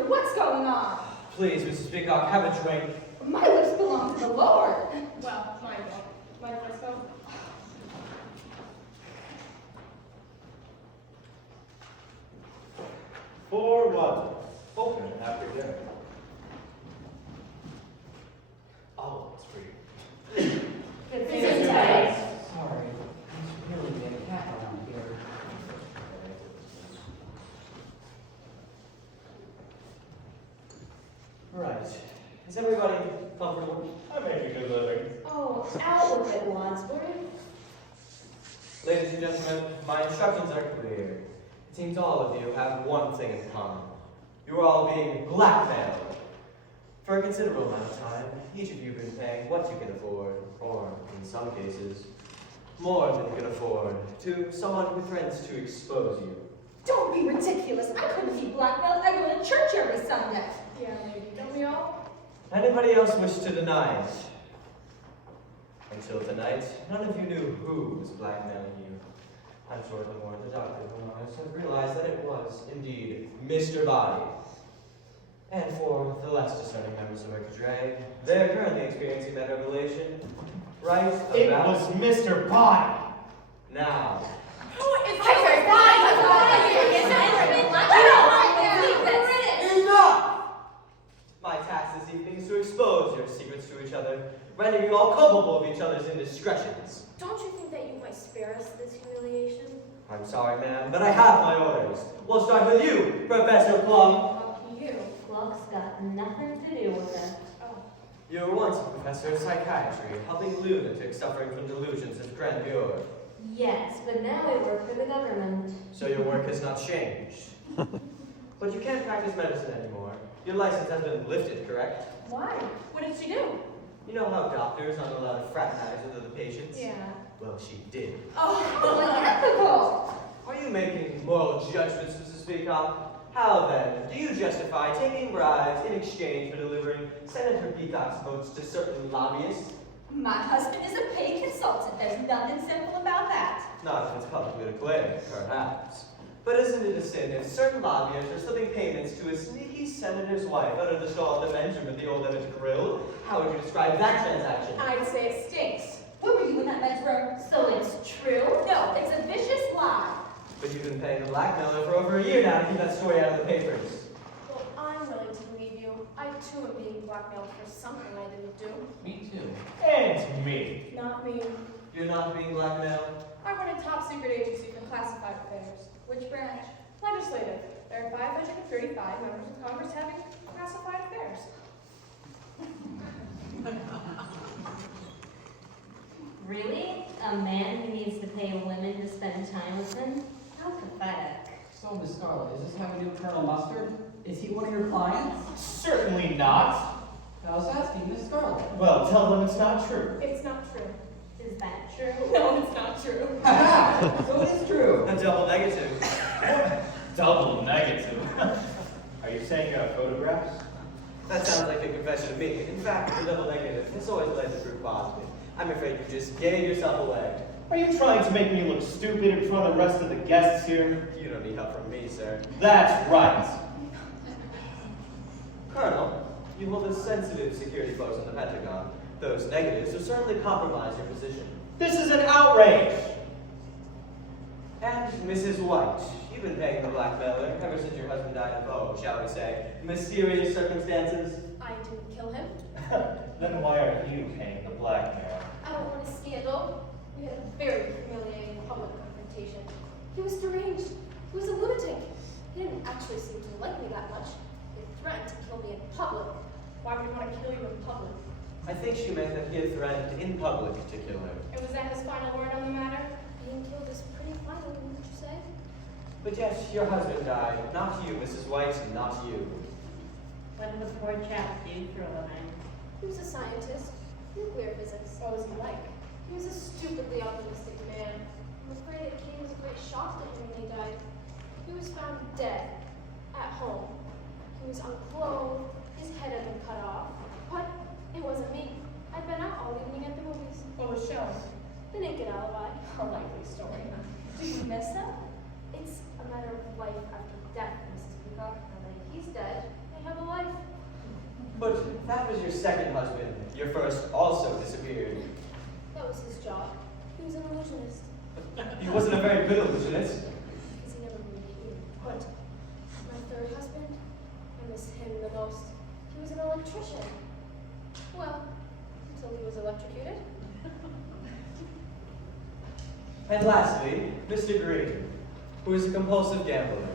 here? What's going on? Please, Mrs. Peacock, have a drink. My lips belong to the Lord. Well, mine don't. Mind if I smoke? For what? Open after dinner. Oh, it's free. It's tight. Sorry, there's really been a cat around here. Right. Is everybody comfortable? I make a good living. Oh, out with it, Wadsworth. Ladies and gentlemen, my instructions are clear. It seems all of you have one thing in common. You are all being blackmailed. For a considerable amount of time, each of you have been paying what you can afford, or, in some cases, more than you can afford, to someone who threatens to expose you. Don't be ridiculous. I couldn't be blackmailed. I go to church every Sunday. Yeah, maybe. Don't we all? Anybody else wish to deny it? Until tonight, none of you knew who was blackmailing you. I'm shortly more deductive among us have realized that it was, indeed, Mr. Body. And for the less discerning members of our cadre, they are currently experiencing that revelation right It about was Mr. Body. now. Who is Enough! My task this evening is to expose your secrets to each other, rendering you all culpable of each other's indiscretions. Don't you think that you might spare us this humiliation? I'm sorry, ma'am, but I have my orders. We'll start with you, Professor Plum. you? Luck's got nothing to do with it. Oh. You were once a professor of psychiatry, helping lunatics suffering from delusions of grandeur. Yes, but now I work for the government. So your work has not changed. But you can't practice medicine anymore. Your license has been lifted, correct? Why? What did she do? You know how doctors aren't allowed to fraternize with other patients? Yeah. Well, she did. Oh, unethical. Are you making moral judgments, Mrs. Peacock? How then do you justify taking bribes in exchange for delivering Senator Peacock's votes to certain lobbyists? My husband is a paid consultant. There's nothing simple about that. Not if it's publicly declared, perhaps. But isn't it a sin if certain lobbyists are slipping payments to a sneaky senator's wife under the shawl of the mention of the old Emmett Grill? How would you describe that transaction? I'd say it stinks. When were you in that men's room? So it's true? No, it's a vicious lie. But you've been paying the blackmailer for over a year now to keep that story out of the papers. Well, I'm willing to believe you. I too am being blackmailed for something I didn't do. Me too. And me. Not me. You're not being blackmailed? I run a top secret agency for classified affairs. Which branch? Legislative. There are 535 members of Congress having classified affairs. Really? A man who needs to pay women to spend time with him? How pathetic. So, Miss Scarlet, is this how we do Colonel Mustard? Is he one of your clients? Certainly not. I was asking Miss Scarlet. Well, tell them it's not true. It's not true. Is that true? No, it's not true. Ha! So it is true. A double negative. Double negative. Are you saying you have photographs? That sounds like a confession to me. In fact, the double negative has always led to proof positive. I'm afraid you just gave yourself away. Are you trying to make me look stupid in front of the rest of the guests here? You don't need help from me, sir. That's right. Colonel, you hold a sensitive security post in the Pentagon. Those negatives will certainly compromise your position. This is an outrage. And Mrs. White, you've been paying the blackmailer ever since your husband died of, oh, shall we say, mysterious circumstances. I didn't kill him. Then why are you paying the blackmail? I don't want a scandal. We had a very humiliating public confrontation. He was deranged. He was a lunatic. He didn't actually seem to like me that much. He threatened to kill me in public. Why would he want to kill you in public? I think she meant that he had threatened in public to kill her. And was that his final word on the matter? Being killed is pretty final, wouldn't you say? But yes, your husband died. Not you, Mrs. White, not you. What did the poor chap do for a living? He was a scientist. Nuclear physics. What was he like? He was a stupidly optimistic man. I'm afraid it came as a great shock to him when he died. He was found dead at home. He was unclothed. His head had been cut off. But it wasn't me. I'd been out all evening at the movies. What was shown? The naked alibi. A likely story. Do you miss him? It's a matter of life after death, Mrs. Peacock. Now that he's dead, I But that was your second husband. Your first also disappeared. That was his job. He was an illusionist. He wasn't a very good illusionist. Because he never really appeared. But my third husband, I miss him the most. He was an electrician. Well, until he was electrocuted. And lastly, Mr. Green, who is a compulsive gambler.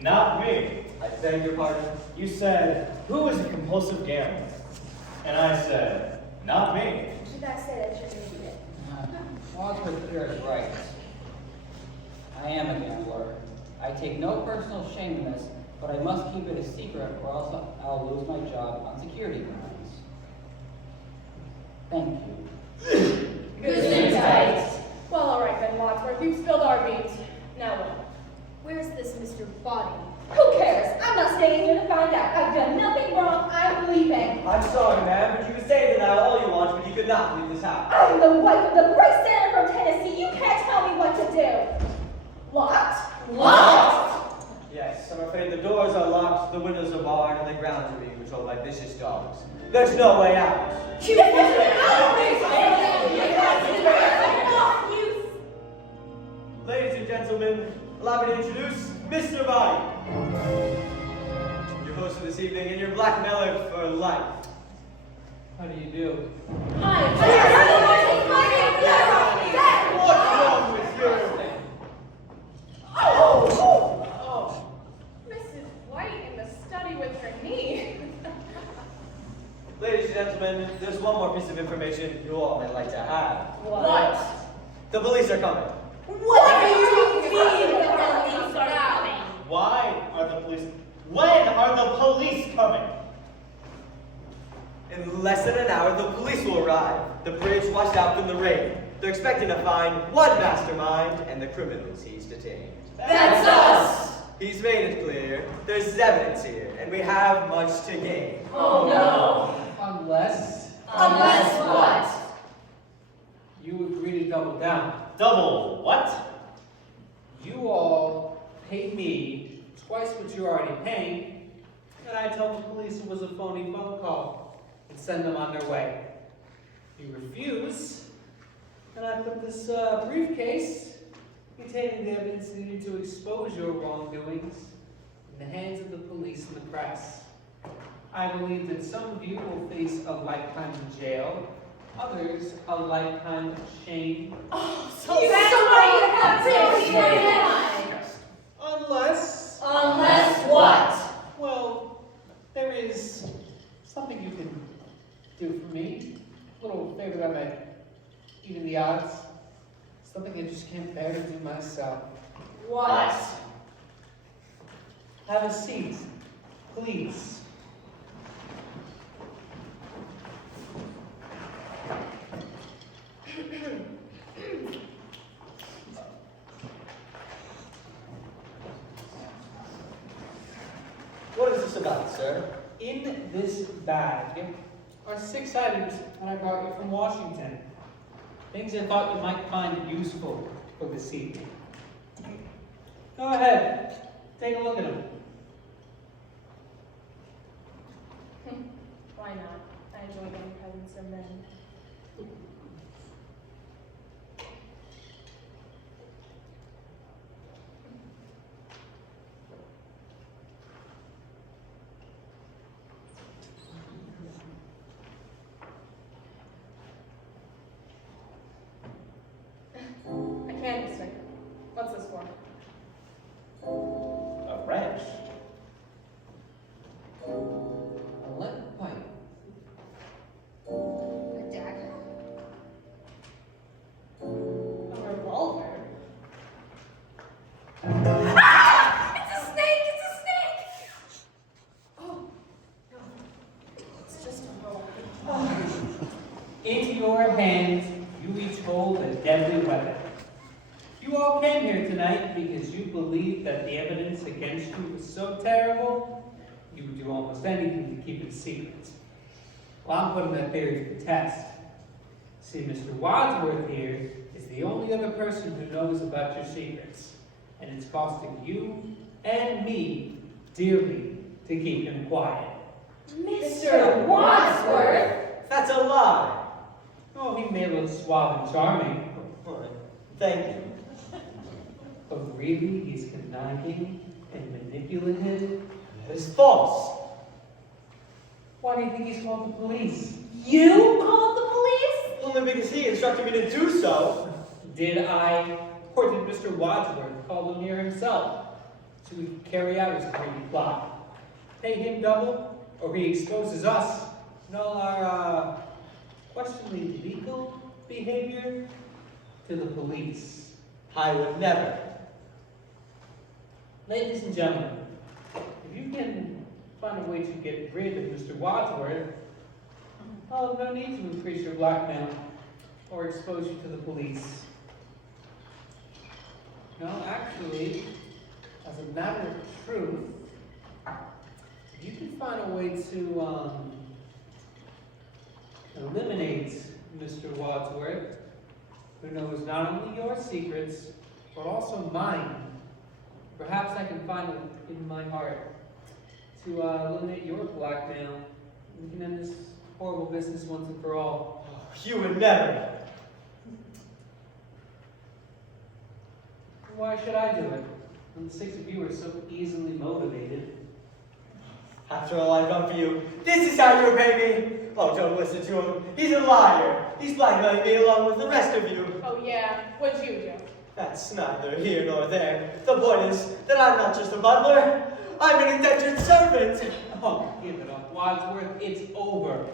Not me. I beg your pardon? You said, who is a compulsive gambler? And I said, not me. If I said I shouldn't repeat it. Wadsworth here is right. I am a gambler. I take no personal shame in this, but I must keep it a secret or else I'll lose my job on security grounds. Thank you. Good insight. Well, all right then, Wadsworth. You've spilled our beans. Now what? Where's this Mr. Body? Who cares? I'm not staying here to find out. I've done nothing wrong. I'm leaving. I'm sorry, ma'am, but you can say denial all you want, but you could not leave this house. I'm the wife of the great senator from Tennessee. You can't tell me what to do. Locked? Locked? Yes, I'm afraid the doors are locked, the windows are barred, and the grounds are being patrolled by vicious dogs. There's no way out. You Ladies and gentlemen, allow me to introduce Mr. Body. Your host for this evening and your blackmailer for life. How do you do? What's wrong with you? Oh, Mrs. White in the study with her knee. Ladies and gentlemen, there's one more piece of information you all might like to have. What? The police are coming. What do you mean? Why are the police? When are the police coming? In less than an hour, the police will arrive. The bridge washed out from the rain. They're expecting to find one mastermind and the criminals he's detained. That's us! He's made it clear. There's evidence here, and we have much to gain. Oh no! Unless Unless what? you agree to double down. Double what? You all pay me twice what you're already paying, and I tell the police it was a phony phone call and send them on their way. You refuse, and I put this briefcase containing the evidence needed to expose your wrongdoings in the hands of the police and the press. I believe that some of you will face a lifetime in jail, others a lifetime of shame. Unless what? Well, there is something you can do for me. A little favor that might even the odds. Something I just can't bear to do myself. What? Have a seat, please. What is this about, sir? In this bag are 6 items that I brought you from Washington. Things I thought you might find useful for this evening. Go ahead, take a look at them. Why not? I enjoy getting presents from men. A candlestick. What's this for? A wrench. A lead pipe. A dagger. A revolver. It's a snake! It's a snake! Oh, no. It's just a roll. In your hands, you each hold a deadly weapon. You all came here tonight because you believed that the evidence against you was so terrible, you would do almost anything to keep it secret. Well, I'm putting that theory to the test. See, Mr. Wadsworth here is the only other person who knows about your secrets, and it's costing you and me dearly to keep him quiet. Mr. Wadsworth? That's a lie. Oh, he may look suave and charming, Thank you. but really he's conniving and manipulative. It is false. Why do you think he's called the police? You called the police? Only because he instructed me to do so. Did I, or did Mr. Wadsworth call him here himself so we could carry out his greedy plot? Pay him double, or he exposes us and all our questionably legal behavior to the police. I would never. Ladies and gentlemen, if you can find a way to get rid of Mr. Wadsworth, I'll have no need to increase your blackmail or expose you to the police. No, actually, as a matter of truth, if you can find a way to eliminate Mr. Wadsworth, who knows not only your secrets, but also mine, perhaps I can find it in my heart to eliminate your blackmail. We can end this horrible business once and for all. You would never. Why should I do it? When the six of you are so easily motivated. After all I've done for you, this is how you repay me? Oh, don't listen to him. He's a liar. He's blackmailing me along with the rest of you. Oh yeah, what'd you do? That's neither here nor there. The point is that I'm not just a butler. I'm an indentured servant. Oh, give it up, Wadsworth. It's over.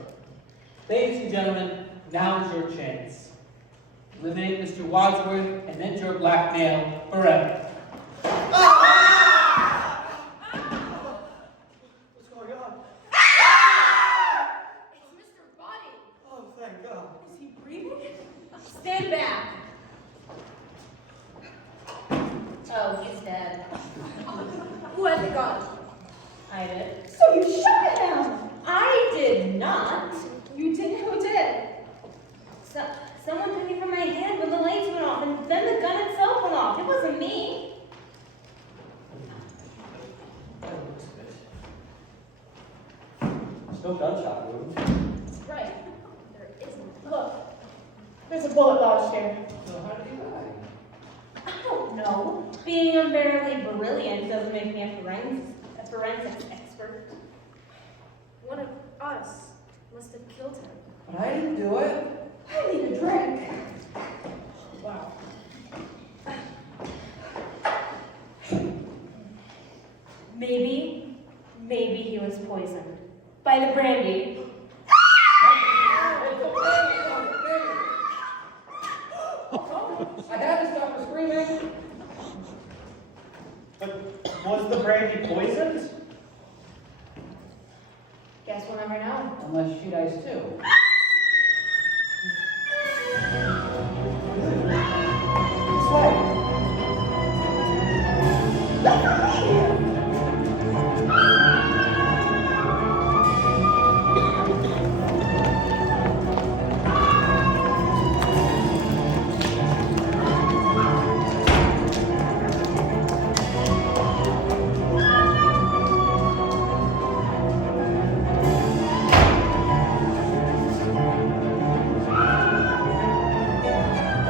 Ladies and gentlemen, now's your chance. Eliminate Mr. Wadsworth and end your blackmail forever. What's going on? It's Mr. Body. Oh, thank God. Is he breathing? Stand back. Oh, he's dead. Who had the gun? I did. So you shot him? I did not. You did? Who did? Someone took it from my hand when the lights went off, and then the gun itself went off. It wasn't me. There's no gunshot wound. That's right. There isn't. Look, there's a bullet lodged here. So how did he die? I don't know. Being unbearably brilliant doesn't make me a forensics expert. One of us must have killed him. But I didn't do it. I need a drink. Wow. Maybe he was poisoned by the brandy. I had to stop her screaming. But was the brandy poisoned? Guess we'll never know. Unless she dies too.